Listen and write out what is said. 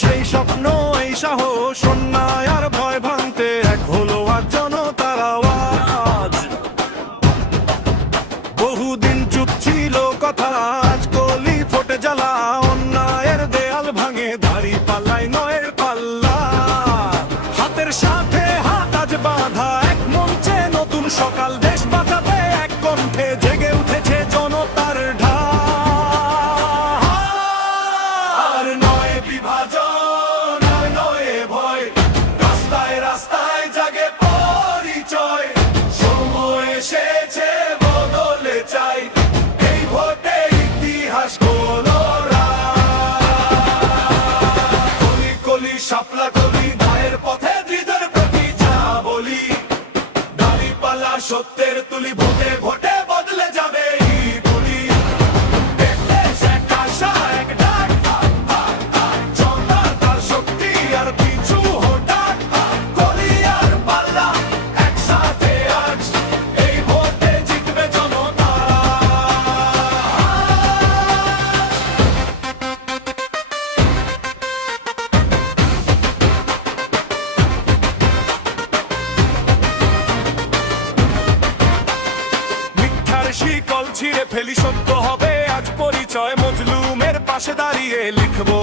সেই স্বপ্ন এই সাহস অন্যায় আর ভয় ভাঙতে এক হলো আর জনতার আওয়াজ। বহুদিন চুপ ছিল কথা, আজ কলি ফোটে জ্বালা, অন্যায়ের দেয়াল ভাঙে দাড়ি পাল্লাই নয়ের পাল্লা। হাতের সাথে হাত আজ বাঁধা এক মঞ্চে নতুন সকাল, দেশ বাঁচাতে এক কণ্ঠে জেগে উঠেছে জনতার ঢাল। আর নয় বিভাজন আর নয় ভয়, রাস্তায় রাস্তায় জাগে পরিচয়। সময় এসেছে বদলে চাই, এই ভোটে ইতিহাস কোনো কলি কলি শাপলা কলি ন্যায়ের পথে হৃদয়ের প্রতি যা বলি। দাঁড়িপাল্লা সত্যের তুলি, ভোটে ভোটে বদলে যাবে এই বলি। দেশ এক আশা এক ডাক, জনতা তার শক্তি আর পিছু হঠাৎ। কলি আর পাল্লা একসাথে আজ, এই ভোটে জিতবে জনতা। মিথ্যার শিকল ছিঁড়ে ফেলি, সত্য হবে আজ পরিচয়। মজলুমের পাশে দাঁড়িয়ে লিখবো